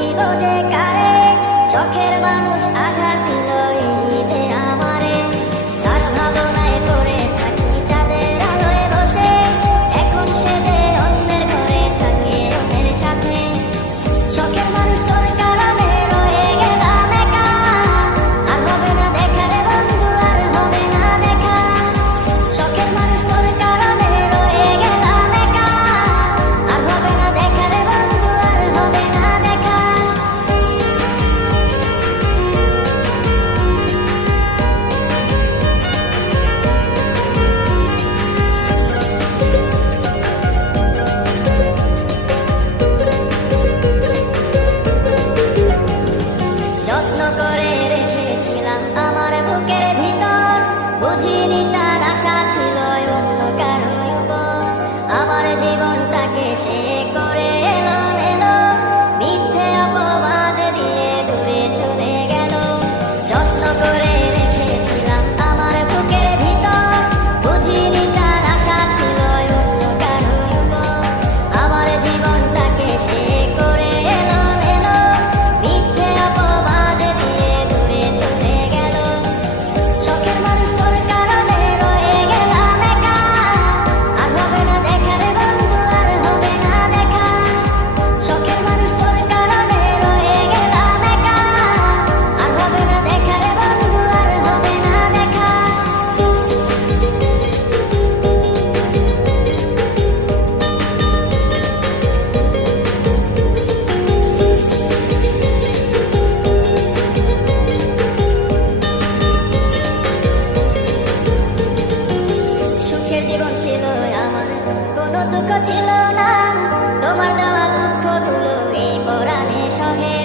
দিব যে কারে, শখের মানুষ আঘাত দিল এই যে আমারে। তার ভাবনায় পড়ে থাকি চাঁদের আলোয় বসে, এখন সে যে অন্যের ঘরে থাকে অন্যের সাথে। শখের মানুষ তোর কারণে রয়ে গেলাম একা, আর হবে না দেখা রে বন্ধু, আর হবে না দেখা। শখের মানুষ তোর কারণে রয়ে গেলাম একা, আর হবে না দেখা রে বন্ধু, আর হবে না দেখা। যত্ন করে রেখেছিলাম আমার বুকের ভিতর, বুঝিনি তার আশা ছিল অন্য কারো উপর। আমার জীবনটাকে সে করে এলো মিথ্যে অপবাদ দিয়ে দূরে চলে গেল। যত্ন করে রেখেছিলাম আমার বুকের ভিতর, বুঝিনি তার আশা ছিল অন্য কারো উপর। আমার জীবনটাকে সে করে এলো মিথ্যে অপবাদ দিয়ে দূরে চলে গেল। শখের মানুষ তোর কারণে রয়ে গেলাম একা, আর হবে না দেখা রে বন্ধু, আর হবে না দেখা। শখের মানুষ তোর কারণে রয়ে গেলাম একা, আর হবে না দেখা রে বন্ধু, আর হবে না দেখা। সুখের জীবন ছিল আমার, কোনো দুঃখ ছিল না, তোমার দেওয়া দুঃখগুলো এই পরাণে সহে।